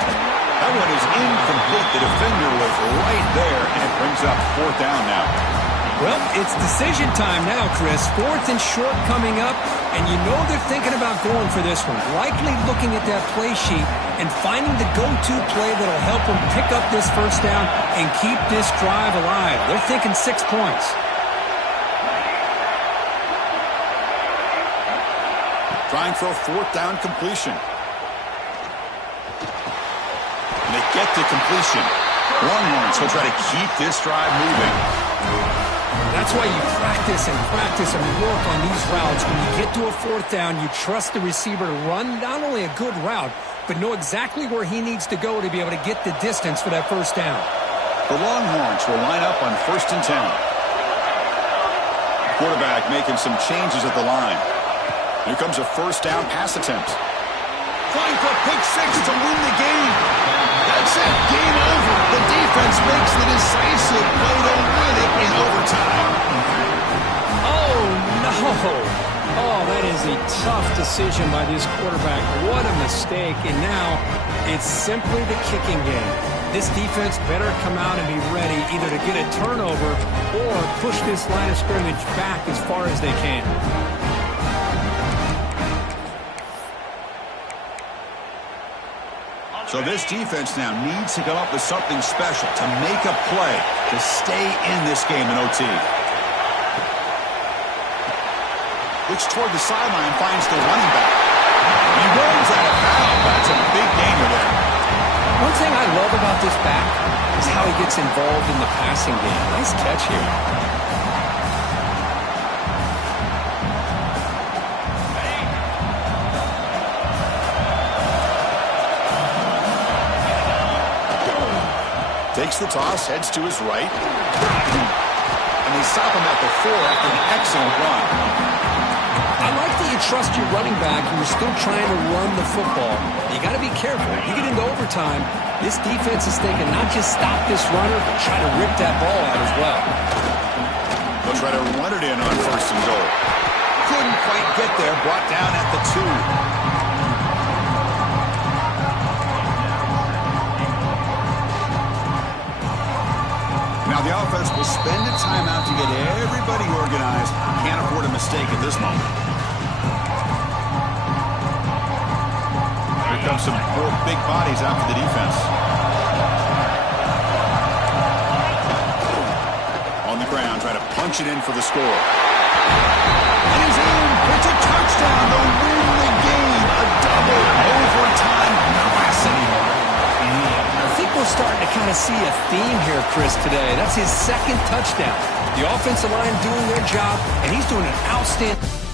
That one is incomplete. The defender was right there, and it brings up 4th down now. Well, it's decision time now, Chris. 4th and short coming up, and you know they're thinking about going for this one. Likely looking at that play sheet and finding the go-to play that'll help them pick up this 1st down and keep this drive alive. They're thinking 6 points. Trying for a 4th down completion. And they get to completion. Longhorns will try to keep this drive moving. That's why you practice and work on these routes. When you get to a fourth down, you trust the receiver to run not only a good route, but know exactly where he needs to go to be able to get the distance for that first down. The Longhorns will line up on 1st and 10. Quarterback making some changes at the line. Here comes a first down pass attempt. Trying for a pick six to win the game. That's it. Game over. The defense makes the decisive play to win it in overtime. Oh, no. Oh, that is a tough decision by this quarterback. What a mistake. And now it's simply the kicking game. This defense better come out and be ready either to get a turnover or push this line of scrimmage back as far as they can. So this defense now needs to come up with something special to make a play to stay in this game in OT. Looks toward the sideline, finds the running back. He runs out of bounds. That's a big gainer there. One thing I love about this back is how he gets involved in the passing game. Nice catch here. Takes the toss, heads to his right. And they stop him at the 4 after an excellent run. I like that you trust your running back and you're still trying to run the football. You got to be careful. You get into overtime, this defense is thinking not just stop this runner, but try to rip that ball out as well. They'll try to run it in on 1st and goal. Couldn't quite get there, brought down at the 2. Now the offense will spend a timeout to get everybody organized. Can't afford a mistake at this moment. Here comes some more big bodies after the defense. On the ground, trying to punch it in for the score. And he's in. It's a touchdown. They'll win the game. A double overtime classic. I think we're starting to kind of see a theme here, Chris, today. That's his 2nd touchdown. The offensive line doing their job, and he's doing an outstanding